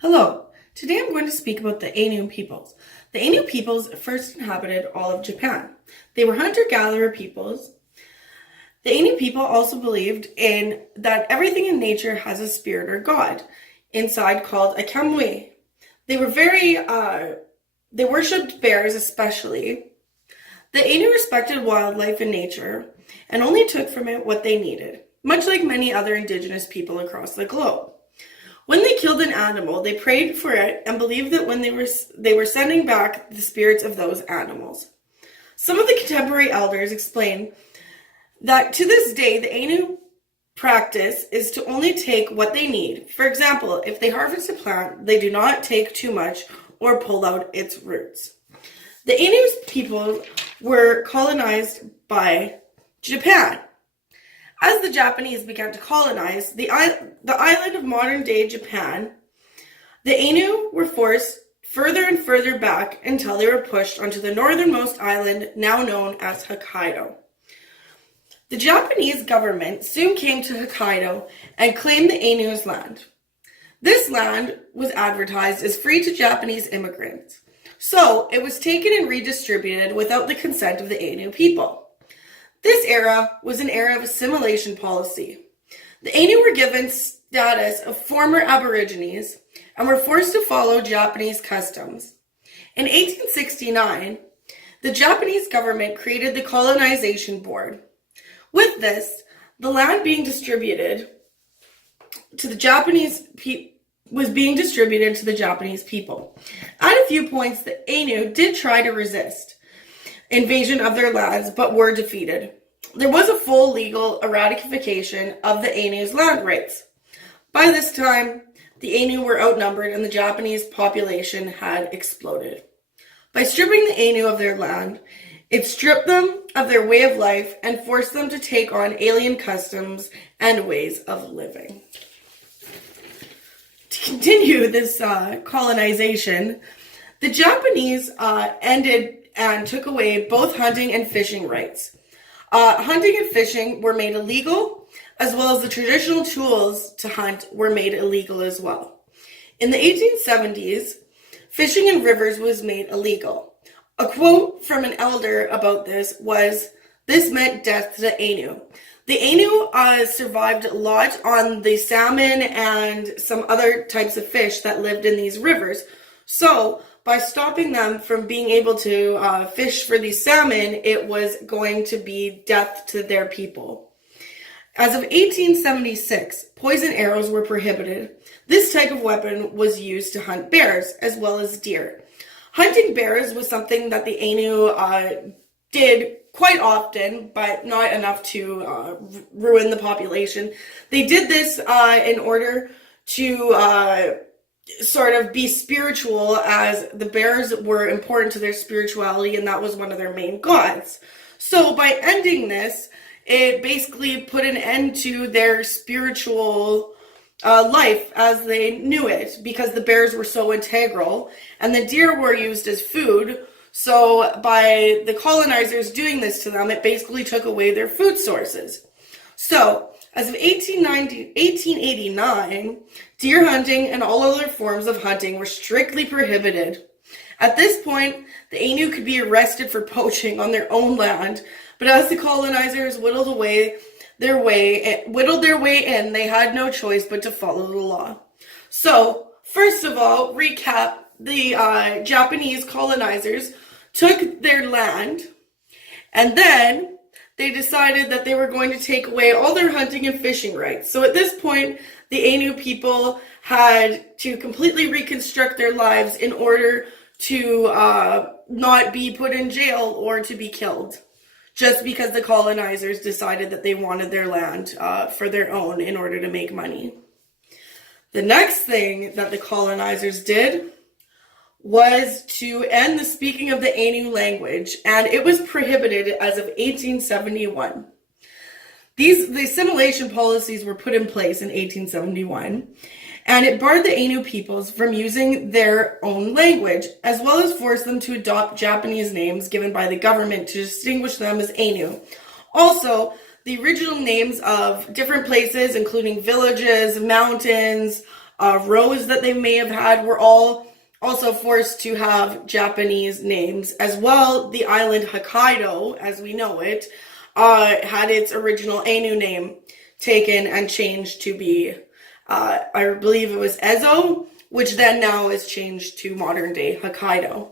Hello, today I'm going to speak about the Ainu peoples. The Ainu peoples first inhabited all of Japan. They were hunter-gatherer peoples. The Ainu people also believed in that everything in nature has a spirit or god inside called a kamui. They worshipped bears especially. The Ainu respected wildlife and nature and only took from it what they needed, much like many other indigenous people across the globe. When they killed an animal, they prayed for it and believed that when they were sending back the spirits of those animals. Some of the contemporary elders explain that to this day, the Ainu practice is to only take what they need. For example, if they harvest a plant, they do not take too much or pull out its roots. The Ainu people were colonized by Japan. As the Japanese began to colonize the island of modern-day Japan, the Ainu were forced further and further back until they were pushed onto the northernmost island, now known as Hokkaido. The Japanese government soon came to Hokkaido and claimed the Ainu's land. This land was advertised as free to Japanese immigrants, so it was taken and redistributed without the consent of the Ainu people. This era was an era of assimilation policy. The Ainu were given status of former Aborigines and were forced to follow Japanese customs. In 1869, the Japanese government created the Colonization Board. With this, the land being distributed to the Japanese was being distributed to the Japanese people. At a few points, the Ainu did try to resist invasion of their lands, but were defeated. There was a full legal eradication of the Ainu's land rights. By this time, the Ainu were outnumbered and the Japanese population had exploded. By stripping the Ainu of their land, it stripped them of their way of life and forced them to take on alien customs and ways of living. To continue this colonization, the Japanese ended and took away both hunting and fishing rights. Hunting and fishing were made illegal, as well as the traditional tools to hunt were made illegal as well. In the 1870s, fishing in rivers was made illegal. A quote from an elder about this was, "This meant death to the Ainu." The Ainu survived a lot on the salmon and some other types of fish that lived in these rivers. So, by stopping them from being able to fish for these salmon, it was going to be death to their people. As of 1876, poison arrows were prohibited. This type of weapon was used to hunt bears as well as deer. Hunting bears was something that the Ainu did quite often, but not enough to ruin the population. They did this in order to sort of be spiritual, as the bears were important to their spirituality and that was one of their main gods. So by ending this, it basically put an end to their spiritual life as they knew it, because the bears were so integral and the deer were used as food. So by the colonizers doing this to them, it basically took away their food sources. So as of 1889, deer hunting and all other forms of hunting were strictly prohibited. At this point, the Ainu could be arrested for poaching on their own land, but as the colonizers whittled their way in, they had no choice but to follow the law. So, first of all, recap, the Japanese colonizers took their land, and then they decided that they were going to take away all their hunting and fishing rights. So at this point, the Ainu people had to completely reconstruct their lives in order to not be put in jail or to be killed, just because the colonizers decided that they wanted their land for their own in order to make money. The next thing that the colonizers did was to end the speaking of the Ainu language, and it was prohibited as of 1871. The assimilation policies were put in place in 1871, and it barred the Ainu peoples from using their own language, as well as forced them to adopt Japanese names given by the government to distinguish them as Ainu. Also, the original names of different places, including villages, mountains, Rose that they may have had were all also forced to have Japanese names. As well, the island Hokkaido, as we know it, had its original Ainu name taken and changed to be, I believe it was Ezo, which then now is changed to modern day Hokkaido.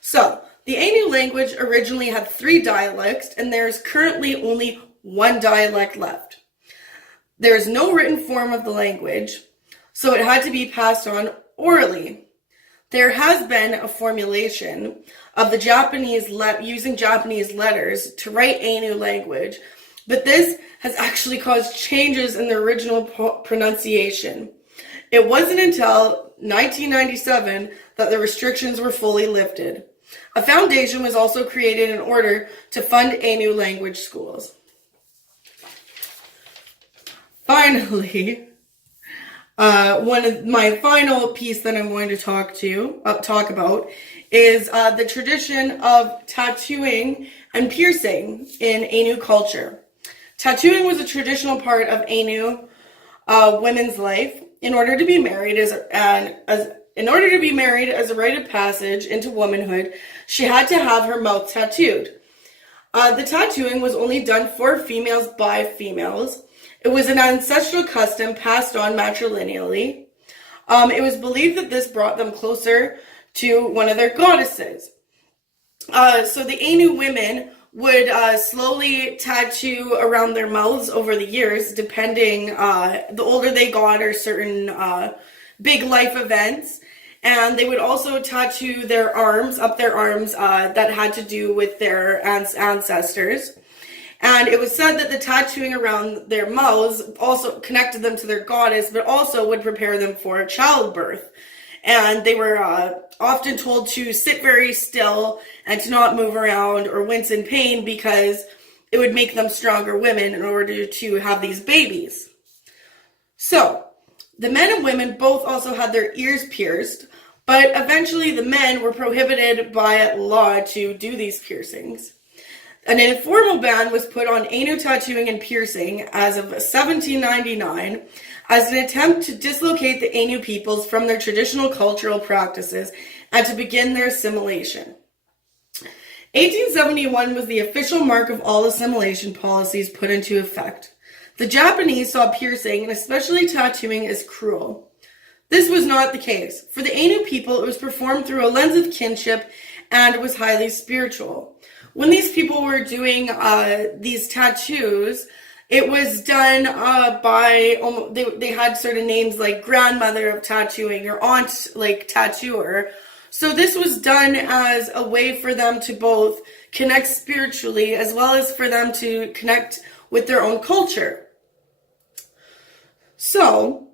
So, the Ainu language originally had 3 dialects, and there's currently only 1 dialect left. There is no written form of the language, so it had to be passed on orally. There has been a formulation of the Japanese using Japanese letters to write Ainu language, but this has actually caused changes in the original pronunciation. It wasn't until 1997 that the restrictions were fully lifted. A foundation was also created in order to fund Ainu language schools. Finally, one of my final piece that I'm going to talk about is the tradition of tattooing and piercing in Ainu culture. Tattooing was a traditional part of Ainu women's life. In order to be married as a rite of passage into womanhood, she had to have her mouth tattooed. The tattooing was only done for females by females. It was an ancestral custom passed on matrilineally. It was believed that this brought them closer to one of their goddesses. So the Ainu women would slowly tattoo around their mouths over the years, depending, the older they got or certain big life events. And they would also tattoo their arms, that had to do with their ancestors. And it was said that the tattooing around their mouths also connected them to their goddess, but also would prepare them for childbirth. And they were often told to sit very still and to not move around or wince in pain because it would make them stronger women in order to have these babies. So, the men and women both also had their ears pierced, but eventually the men were prohibited by law to do these piercings. An informal ban was put on Ainu tattooing and piercing as of 1799 as an attempt to dislocate the Ainu peoples from their traditional cultural practices and to begin their assimilation. 1871 was the official mark of all assimilation policies put into effect. The Japanese saw piercing, and especially tattooing, as cruel. This was not the case. For the Ainu people, it was performed through a lens of kinship and was highly spiritual. When these people were doing these tattoos, it was done by, they had certain names like grandmother of tattooing or aunt like tattooer. So this was done as a way for them to both connect spiritually as well as for them to connect with their own culture. So,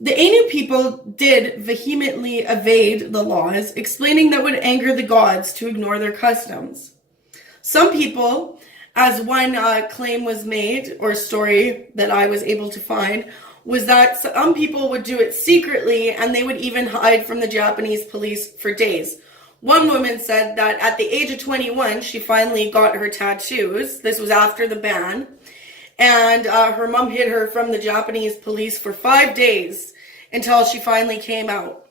the Ainu people did vehemently evade the laws, explaining that would anger the gods to ignore their customs. Some people, as one claim was made, or story that I was able to find, was that some people would do it secretly and they would even hide from the Japanese police for days. One woman said that at the age of 21, she finally got her tattoos. This was after the ban. And her mom hid her from the Japanese police for 5 days until she finally came out.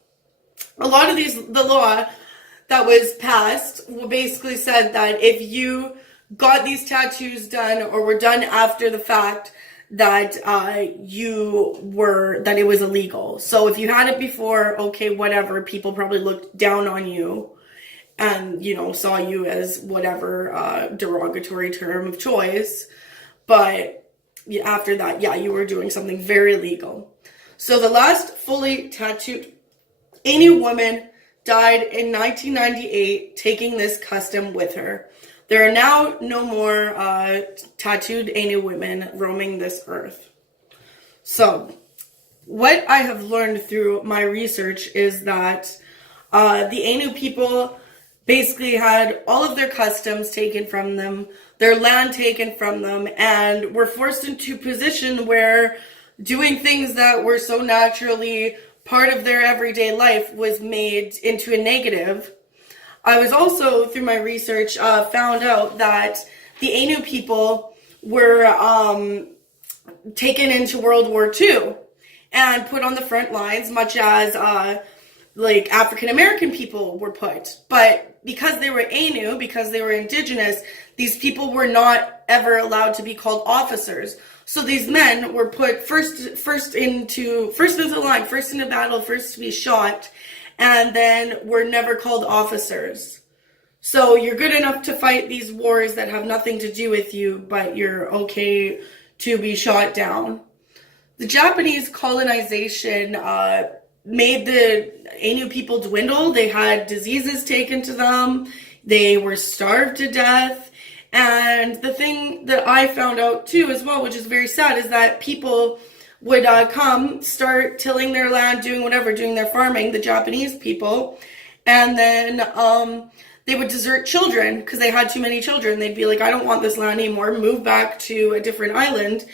A lot of the law that was passed basically said that if you got these tattoos done or were done after the fact, that that it was illegal. So if you had it before, okay, whatever, people probably looked down on you and, saw you as whatever derogatory term of choice. But after that, you were doing something very illegal. So the last fully tattooed Ainu woman died in 1998, taking this custom with her. There are now no more tattooed Ainu women roaming this earth. So, what I have learned through my research is that the Ainu people basically had all of their customs taken from them, their land taken from them, and were forced into a position where doing things that were so naturally part of their everyday life was made into a negative. I was also, through my research, found out that the Ainu people were taken into World War II. and put on the front lines, much as like African American people were put. But because they were Ainu, because they were indigenous, these people were not ever allowed to be called officers. So these men were put first into the line, first into battle, first to be shot, and then were never called officers. So you're good enough to fight these wars that have nothing to do with you, but you're okay to be shot down. The Japanese colonization made the Ainu people dwindle. They had diseases taken to them. They were starved to death. And the thing that I found out too as well, which is very sad, is that people would come, start tilling their land, doing whatever, doing their farming, the Japanese people, and then they would desert children because they had too many children. They'd be like, I don't want this land anymore, move back to a different island,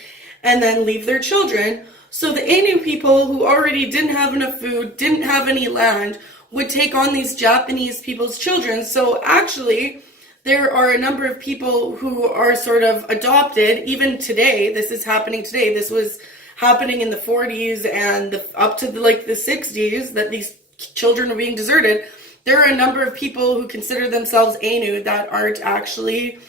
and then leave their children. So the Ainu people, who already didn't have enough food, didn't have any land, would take on these Japanese people's children. So actually, there are a number of people who are sort of adopted, even today. This is happening today. This was happening in the 40s and up to the 60s, that these children are being deserted. There are a number of people who consider themselves Ainu that aren't actually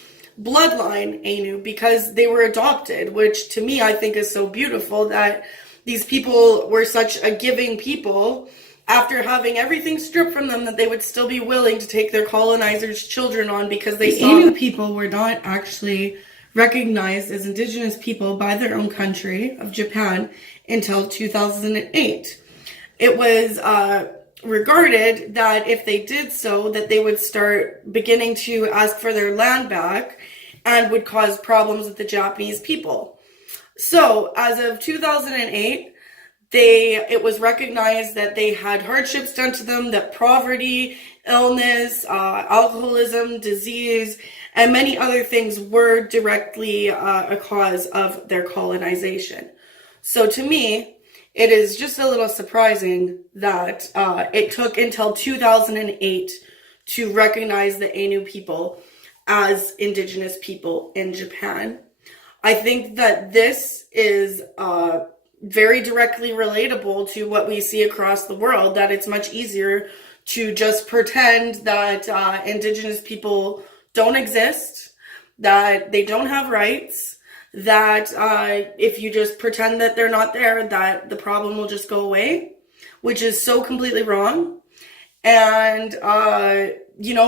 bloodline Ainu because they were adopted, which to me I think is so beautiful, that these people were such a giving people after having everything stripped from them, that they would still be willing to take their colonizers' children on because they saw Ainu people were not actually recognized as indigenous people by their own country of Japan until 2008. It was regarded that if they did so, that they would start beginning to ask for their land back and would cause problems with the Japanese people. So as of 2008, it was recognized that they had hardships done to them, that poverty, illness, alcoholism, disease, and many other things were directly a cause of their colonization. So to me, it is just a little surprising that it took until 2008 to recognize the Ainu people as indigenous people in Japan. I think that this is very directly relatable to what we see across the world, that it's much easier to just pretend that indigenous people don't exist, that they don't have rights, that if you just pretend that they're not there, that the problem will just go away, which is so completely wrong. And,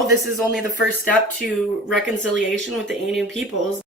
this is only the first step to reconciliation with the Ainu peoples.